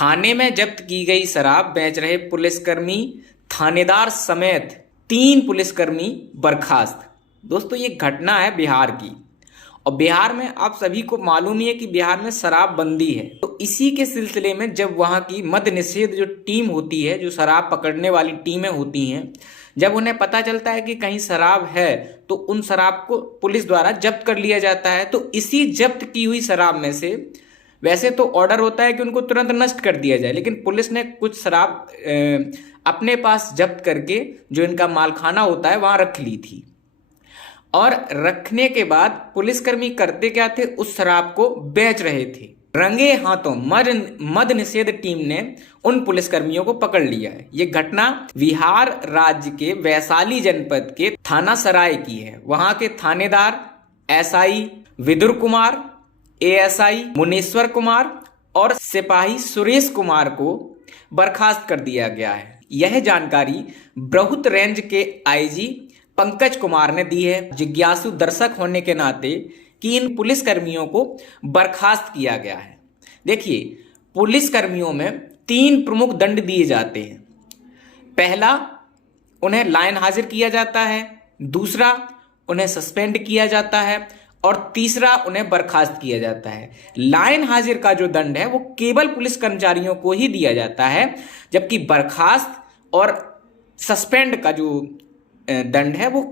थाने में जब्त की गई शराब बेच रहे पुलिसकर्मी, थानेदार समेत 3 पुलिसकर्मी बर्खास्त। दोस्तों ये घटना है बिहार की, और बिहार में आप सभी को मालूम ही है कि बिहार में शराब बंदी है। तो इसी के सिलसिले में जब वहाँ की मद्य निषेध जो टीम होती है, जो शराब पकड़ने वाली टीमें होती हैं, जब उन्हें पता चलता है कि कहीं शराब है तो उन शराब को पुलिस द्वारा जब्त कर लिया जाता है। तो इसी जब्त की हुई शराब में से, वैसे तो ऑर्डर होता है कि उनको तुरंत नष्ट कर दिया जाए, लेकिन पुलिस ने कुछ शराब अपने पास जब्त करके जो इनका मालखाना होता है वहां रख ली थी। और रखने के बाद पुलिसकर्मी करते क्या थे, उस शराब को बेच रहे थे। रंगे हाथों मद्य निषेध टीम ने उन पुलिसकर्मियों को पकड़ लिया है। ये घटना बिहार राज्य के वैशाली जनपद के थाना सराय की है। वहां के थानेदार एसआई विदुर कुमार, एएसआई मुनेश्वर कुमार और सिपाही सुरेश कुमार को बर्खास्त कर दिया गया है। यह जानकारी बहुत रेंज के आईजी पंकज कुमार ने दी है। जिज्ञासु दर्शक होने के नाते कि इन पुलिसकर्मियों को बर्खास्त किया गया है। देखिए, पुलिसकर्मियों में 3 प्रमुख दंड दिए जाते हैं। पहला, उन्हें लाइन हाजिर किया जाता है। दूसरा, उन्हें सस्पेंड किया जाता है। और तीसरा, उन्हें बर्खास्त किया जाता है। लाइन हाजिर का जो दंड है वो केवल पुलिस कर्मचारियों को ही दिया जाता है, जबकि बर्खास्त और सस्पेंड का जो दंड है वो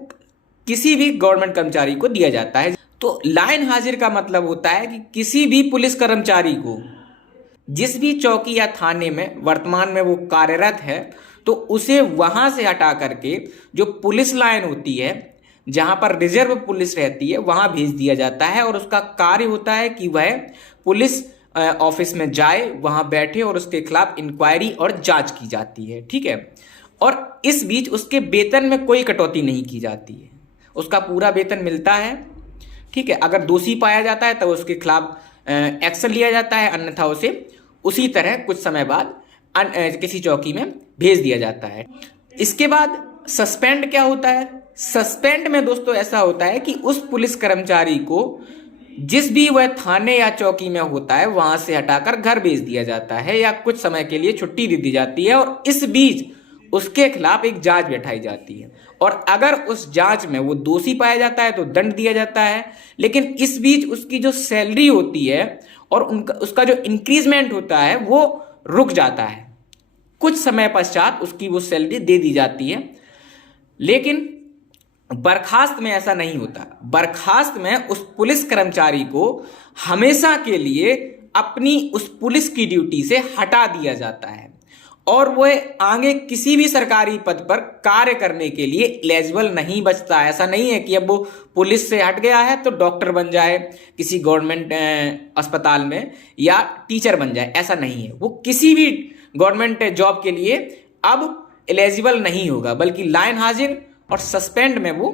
किसी भी गवर्नमेंट कर्मचारी को दिया जाता है। तो लाइन हाजिर का मतलब होता है कि किसी भी पुलिस कर्मचारी को जिस भी चौकी या थाने में वर्तमान में वो कार्यरत है, तो उसे वहां से हटा करके जो पुलिस लाइन होती है, जहां पर रिजर्व पुलिस रहती है, वहां भेज दिया जाता है। और उसका कार्य होता है कि वह पुलिस ऑफिस में जाए, वहां बैठे और उसके खिलाफ इंक्वायरी और जांच की जाती है। ठीक है। और इस बीच उसके वेतन में कोई कटौती नहीं की जाती है, उसका पूरा वेतन मिलता है। ठीक है। अगर दोषी पाया जाता है तो उसके खिलाफ एक्शन लिया जाता है, अन्यथा उसे उसी तरह कुछ समय बाद किसी चौकी में भेज दिया जाता है। इसके बाद सस्पेंड क्या होता है? सस्पेंड में दोस्तों ऐसा होता है कि उस पुलिस कर्मचारी को जिस भी वह थाने या चौकी में होता है वहां से हटाकर घर भेज दिया जाता है, या कुछ समय के लिए छुट्टी दे दी जाती है। और इस बीच उसके खिलाफ एक जांच बैठाई जाती है, और अगर उस जांच में वो दोषी पाया जाता है तो दंड दिया जाता है। लेकिन इस बीच उसकी जो सैलरी होती है और उसका जो इंक्रीजमेंट होता है वो रुक जाता है। कुछ समय पश्चात उसकी वो सैलरी दे दी जाती है। लेकिन बर्खास्त में ऐसा नहीं होता। बर्खास्त में उस पुलिस कर्मचारी को हमेशा के लिए अपनी उस पुलिस की ड्यूटी से हटा दिया जाता है, और वह आगे किसी भी सरकारी पद पर कार्य करने के लिए एलिजिबल नहीं बचता। ऐसा नहीं है कि अब वो पुलिस से हट गया है तो डॉक्टर बन जाए किसी गवर्नमेंट अस्पताल में, या टीचर बन जाए, ऐसा नहीं है। वो किसी भी गवर्नमेंट जॉब के लिए अब एलिजिबल नहीं होगा, बल्कि लाइन हाजिर और सस्पेंड में वो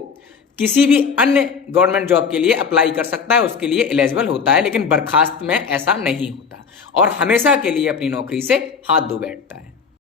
किसी भी अन्य गवर्नमेंट जॉब के लिए अप्लाई कर सकता है, उसके लिए एलिजिबल होता है। लेकिन बर्खास्त में ऐसा नहीं होता, और हमेशा के लिए अपनी नौकरी से हाथ धो बैठता है।